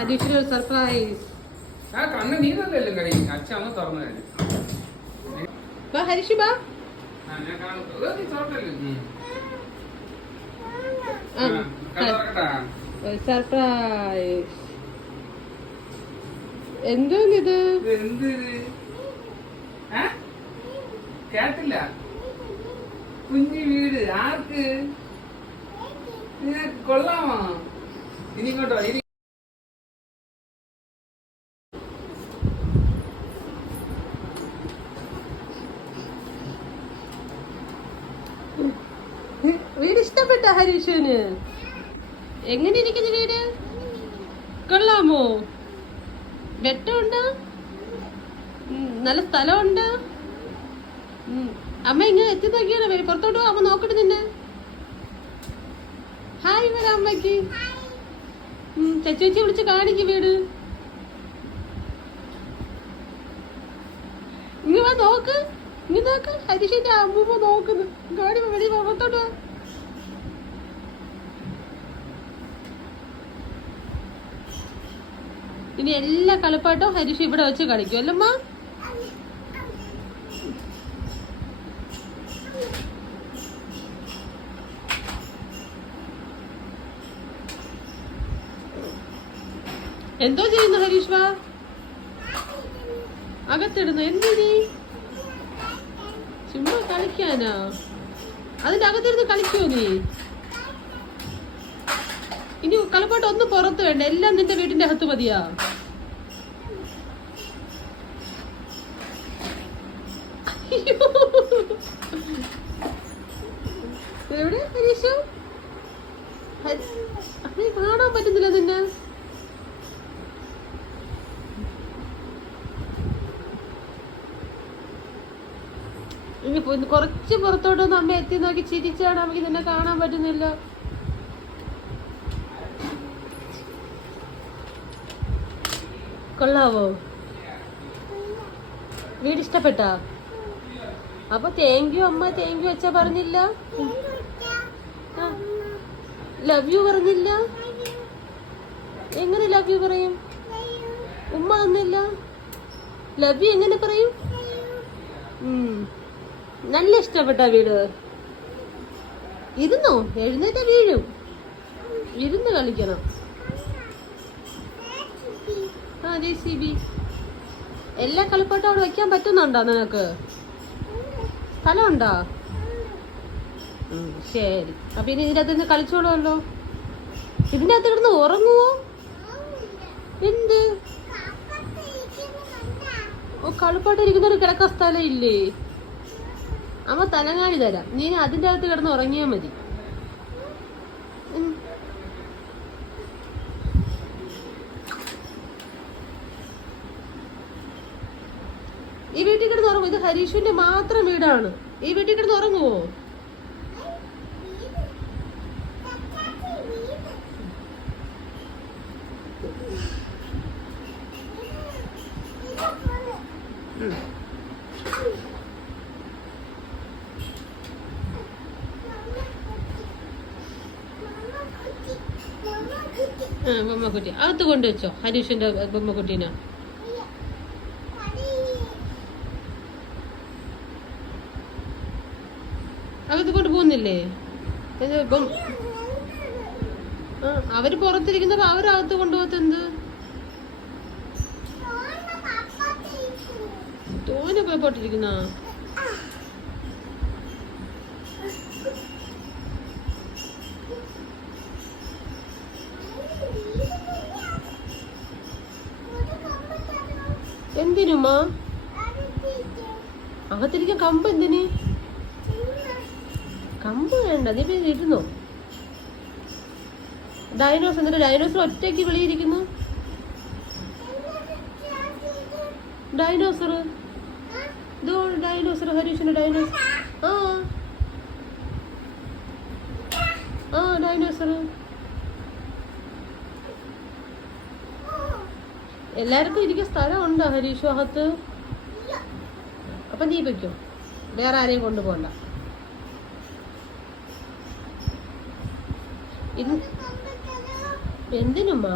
Additional surprise. കണ്ണ് നീ തന്നെയല്ലേ കടി അച്ഛൻ അമ്മ തുറന്നു കഴിഞ്ഞു. ഹരിഷി ബാ സർപ്രൈസ്. എന്തോന്നിത്? കേട്ടില്ല. കുഞ്ഞു വീട് ആർക്ക്? നിനക്ക് കൊള്ളാമോ? ഇനി ഇങ്ങോട്ടോ ഇനി വീട് ഇഷ്ടപ്പെട്ട ഹരീഷന്? എങ്ങനെ ഇരിക്കുന്നു വീട്? കൊള്ളാമോ? വെട്ടമുണ്ട്, നല്ല സ്ഥലമുണ്ട്. അമ്മ ഇങ്ങനെ എത്തി നോക്കിയാലോ? പുറത്തോട്ട് അമ്മ നോക്കട്ടെ നിന്നെ. ഹായ് വരാം അമ്മയ്ക്ക്. ചേച്ചി വിളിച്ച് കാണിക്ക് വീട്. ഇങ്ങ് വാ നോക്ക്, ഇങ്ങ് നോക്ക്. ഹരീഷിന്റെ അമ്മൂമ്മ നോക്കുന്നു. കാണിപ്പോ വെളി പുറത്തോട്ട് വാ. ഇനി എല്ലാ കളിപ്പാട്ടവും ഹരീഷ് ഇവിടെ വെച്ച് കളിക്കും അല്ലമ്മ? എന്തോ ചെയ്യുന്നു ഹരീഷ്? വാ അകത്തിടുന്നു. എന്തിനി? ചുമ്മാ കളിക്കാനാ? അതിന്റെ അകത്തിരുന്ന് കളിക്കോ നീ? ഇനി കളിപ്പാട്ട് ഒന്നും പുറത്ത് വേണ്ട, എല്ലാം നിന്റെ വീടിന്റെ അകത്ത് മതിയാ. എവിടെ ഹരീഷ്? കാണാൻ പറ്റുന്നില്ല നിന്നെ. ഇനി കുറച്ച് പുറത്തോട്ടൊന്ന് അമ്മ എത്തി നോക്കി ചിരിച്ചാണ്. നമുക്ക് നിന്നെ കാണാൻ പറ്റുന്നില്ല. കൊള്ളാവോ? വീട് ഇഷ്ടപ്പെട്ടാ? അപ്പൊ താങ്ക് യു അമ്മ. താങ്ക് യു അച്ഛാ പറഞ്ഞില്ല. ലവ് യു പറഞ്ഞില്ല. എങ്ങനെ ലവ് യു പറയും? ഉമ്മ തന്നില്ല. ലവ് യു എങ്ങനെ പറയും? നല്ല ഇഷ്ടപ്പെട്ട വീട്. ഇരുന്നോ? എഴുന്നേറ്റ് വീഴും. ഇരുന്ന് കളിക്കണം. JCB എല്ലാ കളിപ്പാട്ടും അവിടെ വെക്കാൻ പറ്റുന്നുണ്ടോ നിനക്ക്? സ്ഥലമുണ്ടോ? ശരി. അപ്പൊ ഇനി ഇതിന്റെ അകത്ത് കളിച്ചോളുമല്ലോ. ഇതിന്റെ അകത്ത് കിടന്ന് ഉറങ്ങുവോ? എന്ത്? ഓ, കളിപ്പാട്ട് ഇരിക്കുന്ന ഒരു കിടക്കാൻ സ്ഥലം ഇല്ലേ? അമ്മ തലങ്ങാണി തരാം, നീ അതിന്റെ അകത്ത് കിടന്ന് ഉറങ്ങിയാ മതി. ഈ വീട്ടിൽ കിടന്ന് ഉറങ്ങും. ഇത് ഹരീഷിന്റെ മാത്രം വീടാണ്. ഈ വീട്ടിൽ കിടന്ന് ഉറങ്ങുവോ? ബൊമ്മക്കുട്ടി അകത്ത് കൊണ്ടുവച്ചോ ഹരീഷിന്റെ ബൊമ്മക്കുട്ടീനെ. അകത്ത് കൊണ്ട് പോകുന്നില്ലേ? അവര് പുറത്തിരിക്കുന്നപ്പോ അവരകത്ത് കൊണ്ടുപോകത്ത് എന്ത്? തോനെ പോയി പോട്ടിരിക്കുന്ന എന്തിനുമാ? അകത്തിരിക്കാൻ കമ്പ് എന്തിന്? കമ്പ് വേണ്ട, നീ പിന്നെ ഇരുന്നോ. ഡൈനോസർ എന്നിട്ട് ഡൈനോസർ ഒറ്റയ്ക്ക് വെളിയിരിക്കുന്നു. ഡൈനോസർ ഡൈനോസർ ഹരീഷിന്റെ ഡൈനോസർ. ആ ഡൈനോസർ. എല്ലാവർക്കും ഇരിക്കുന്ന സ്ഥലമുണ്ടോ ഹരീഷു അകത്ത്? അപ്പൊ നീ വെക്കോ, വേറെ ആരെയും കൊണ്ടുപോകണ്ട. എന്തിനുമ്മ